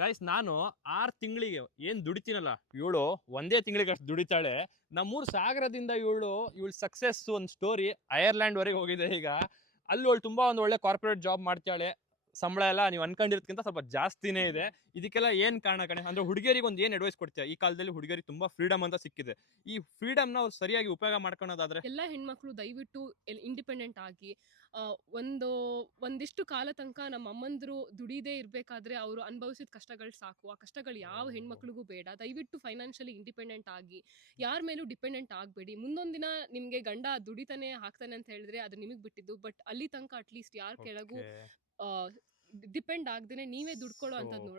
Guys ನಾನು 6 ತಿಂಗಳಿಗೆ ಏನ್ ದುಡಿತೀನಲ್ಲ ಇವಳು ಒಂದೇ ತಿಂಗಳಿಗೆ ಅಷ್ಟು ದುಡಿತಾಳೆ. ನಮ್ಮೂರ್ ಸಾಗರದಿಂದ ಇವಳು ಸಕ್ಸಸ್ ಒಂದು ಸ್ಟೋರಿ ಐರ್ಲ್ಯಾಂಡ್ ವರೆಗೆ ಹೋಗಿದೆ ಈಗ. ಅಲ್ಲಿ ಅವಳು ತುಂಬಾ ಒಂದು ಒಳ್ಳೆ ಕಾರ್ಪೊರೇಟ್ ಜಾಬ್ ಮಾಡ್ತಾಳೆ. ಸಂಬಳ ಎಲ್ಲ ನೀವು ಅನ್ಕೊಂಡಿರೋದಕ್ಕಿಂತ ಸ್ವಲ್ಪ ಜಾಸ್ತಿನೇ ಇದೆ. ಇದಕ್ಕೆಲ್ಲ ಏನ್ ಕಾರಣ ಕಣೆ ಅಂದ್ರೆ ಹುಡುಗಿಯರಿಗೆ ಒಂದು ಏನ್ ಅಡ್ವೈಸ್ ಕೊಡ್ತೀಯ? ಈ ಕಾಲದಲ್ಲಿ ಹುಡುಗಿಯರಿಗೆ ತುಂಬಾ ಫ್ರೀಡಮ್ ಅಂತ ಸಿಕ್ಕಿದೆ. ಈ ಫ್ರೀಡಮ್ ನ ಅವ್ರು ಸರಿಯಾಗಿ ಉಪಯೋಗ ಮಾಡ್ಕೊಳ್ಳೋದಾದ್ರೆ ಎಲ್ಲ ಹೆಣ್ಮಕ್ಳು ದಯವಿಟ್ಟು ಇಂಡಿಪೆಂಡೆಂಟ್ ಆಗಿ ಆ, ಒಂದು ಒಂದಿಷ್ಟು ಕಾಲ ತನಕ ನಮ್ಮ ಅಮ್ಮಂದ್ರು ದುಡಿದೇ ಇರ್ಬೇಕಾದ್ರೆ ಅವರು ಅನುಭವಿಸಿದ ಕಷ್ಟಗಳು ಸಾಕು. ಆ ಕಷ್ಟಗಳು ಯಾವ ಹೆಣ್ಮಕ್ಳಿಗೂ ಬೇಡ. ದಯವಿಟ್ಟು ಫೈನಾನ್ಷಿಯಲಿ ಇಂಡಿಪೆಂಡೆಂಟ್ ಆಗಿ ಯಾರ ಮೇಲೂ ಡಿಪೆಂಡೆಂಟ್ ಆಗಬೇಡಿ. ಮುಂದೊಂದು ದಿನ ನಿಮ್ಗೆ ಗಂಡ ದುಡಿತಾನೆ ಹಾಕ್ತಾನೆ ಅಂತ ಹೇಳಿದ್ರೆ ಅದು ನಿಮಗೆ ಬಿಟ್ಟಿದ್ದು. ಬಟ್ ಅಲ್ಲಿ ತನಕ ಅಟ್ಲೀಸ್ಟ್ ಯಾರ ಕೆಳಗೂ ಡಿಪೆಂಡ್ ಆಗದೇನೆ ನೀವೇ ದುಡ್ಕೊಳ್ಳೋ ಅಂತದ್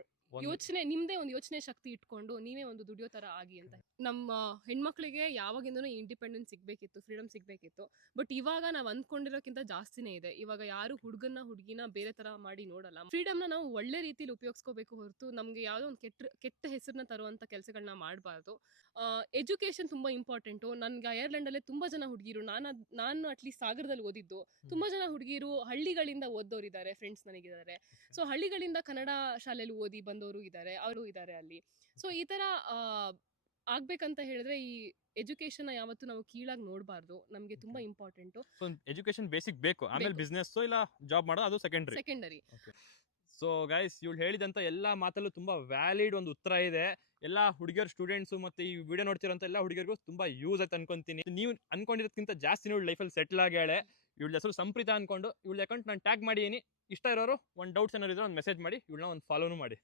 ಯೋಚನೆ, ನಿಮ್ದೇ ಒಂದು ಯೋಚನೆ ಶಕ್ತಿ ಇಟ್ಕೊಂಡು ನೀವೇ ಒಂದು ದುಡಿಯೋ ತರ ಆಗಿ ಅಂತ. ನಮ್ಮ ಹೆಣ್ಮಕ್ಳಿಗೆ ಯಾವಾಗಿಂದನೂ ಇಂಡಿಪೆಂಡೆನ್ಸ್ ಸಿಗ್ಬೇಕಿತ್ತು, ಫ್ರೀಡಮ್ ಸಿಗ್ಬೇಕಿತ್ತು. ಬಟ್ ಇವಾಗ ನಾವ್ ಅಂದ್ಕೊಂಡಿರೋಕ್ಕಿಂತ ಜಾಸ್ತಿನೇ ಇದೆ. ಇವಾಗ ಯಾರು ಹುಡುಗಿನ ಬೇರೆ ತರ ಮಾಡಿ ನೋಡಲ್ಲ. ಫ್ರೀಡಮ್ನ ನಾವು ಒಳ್ಳೆ ರೀತಿಲಿ ಉಪಯೋಗಿಸ್ಕೋಬೇಕು ಹೊರತು ನಮ್ಗೆ ಯಾವ್ದೋ ಒಂದು ಕೆಟ್ಟ ಹೆಸರನ್ನ ತರುವಂತ ಕೆಲಸಗಳನ್ನ ಮಾಡಬಾರ್ದು. ಎಜುಕೇಶನ್ ತುಂಬಾ ಇಂಪಾರ್ಟೆಂಟು. ನನ್ಗೆ ಐರ್ಲೆಂಡ್ ಅಲ್ಲೇ ತುಂಬಾ ಜನ ಹುಡುಗಿರು, ನಾನು ಅಟ್ಲೀಸ್ಟ್ ಸಾಗರದಲ್ಲಿ ಓದಿದ್ದು, ತುಂಬಾ ಜನ ಹುಡುಗಿರು ಹಳ್ಳಿಗಳಿಂದ ಓದೋರಿದ್ದಾರೆ, ಫ್ರೆಂಡ್ಸ್ ನನಗಿದ್ದಾರೆ. ಸೊ ಹಳ್ಳಿಗಳಿಂದ ಕನ್ನಡ ಶಾಲೆಯಲ್ಲಿ ಓದಿ ಬಂದವರು ಇದ್ದಾರೆ, ಅವರು ಇದ್ದಾರೆ ಅಲ್ಲಿ. ಸೊ ಈ ತರ ಆಗ್ಬೇಕಂತ ಹೇಳಿದ್ರೆ ಈ ಎಜುಕೇಶನ್ ಯಾವತ್ತು ನಾವು ಕೀಳಾಗಿ ನೋಡಬಾರ್ದು. ನಮ್ಗೆ ತುಂಬಾ ಇಂಪಾರ್ಟೆಂಟ್. ಸೊ ಎಜುಕೇಶನ್ ಬೇಸಿಕ್ ಬೇಕು, ಆಮೇಲೆ ಬಿಸ್ನೆಸ್ ಇಲ್ಲ ಜಾಬ್ ಮಾಡೋದು ಅದು ಸೆಕೆಂಡರಿ. ಸೆಕೆಂಡರಿ. ಸೊ ಗೈಸ್ ಇವಳು ಹೇಳಿದಂತ ಎಲ್ಲಾ ಮಾತಲ್ಲೂ ತುಂಬಾ ವ್ಯಾಲಿಡ್ ಒಂದು ಉತ್ತರ ಇದೆ. ಎಲ್ಲಾ ಹುಡುಗಿಯರ್ ಸ್ಟೂಡೆಂಟ್ಸ್ ಮತ್ತೆ ಈ ವಿಡಿಯೋ ನೋಡ್ತಿರೋಂತ ಎಲ್ಲಾ ಹುಡುಗಿಯರಿಗೂ ತುಂಬಾ ಯೂಸ್ ಆಯ್ತು ಅನ್ಕೊಂತೀನಿ. ನೀವು ಅನ್ಕೊಂಡಿರೋದಕ್ಕಿಂತ ಜಾಸ್ತಿ ಇವಳು ಲೈಫಲ್ಲಿ ಸೆಟ್ಲ್ ಆಗ್ಯಾಳೆ. ಇವಳ ಹೆಸರು ಸಂಪ್ರೀತಾ ಅನ್ಕೊಂಡು ಇವಳ ಅಕೌಂಟ್ ನಾನು ಟ್ಯಾಗ್ ಮಾಡಿದೀನಿ. ಇಷ್ಟ ಇರೋರು ಒಂದು ಡೌಟ್ಸ್ ಏನಾದ್ರು ಇದ್ರೆ ಒಂದು ಮೆಸೇಜ್ ಮಾಡಿ, ಇವಳನ್ನ ಒಂದು ಫಾಲೋನು ಮಾಡಿ.